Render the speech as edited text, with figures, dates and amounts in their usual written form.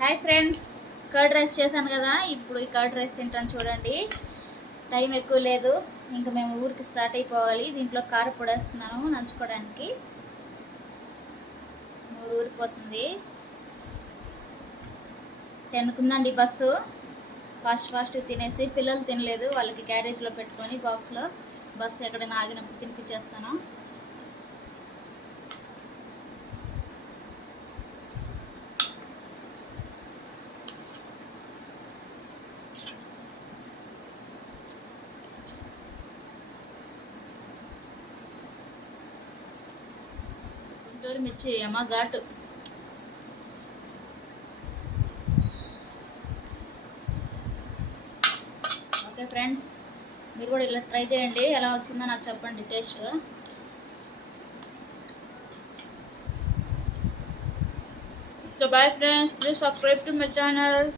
Hi friends, curd rice చేశాను కదా. ఇప్పుడు ఈ కర్డ్ రైస్ తింటాను చూడండి. టైం ఎక్కువ లేదు, ఇంకా మేము ఊరికి స్టార్ట్ అయిపోవాలి. దీంట్లో కారపొడి వేస్తున్నాను నంచుకోవడానికి. ఊరిపోతుంది. 10కి ఉందండి బస్సు. ఫాస్ట్గా తినేసి, పిల్లలు తినలేదు, వాళ్ళకి క్యారేజ్లో పెట్టుకొని బాక్స్లో బస్సు ఎక్కడైనా ఆగినప్పుడు తినిపించేస్తాను. గుంటూరు మిర్చి అమ్మ ఘాటు. ఓకే ఫ్రెండ్స్, మీరు కూడా ఇలా ట్రై చేయండి. ఎలా వచ్చిందో నాకు చెప్పండి taste. So bye friends, please subscribe to my channel.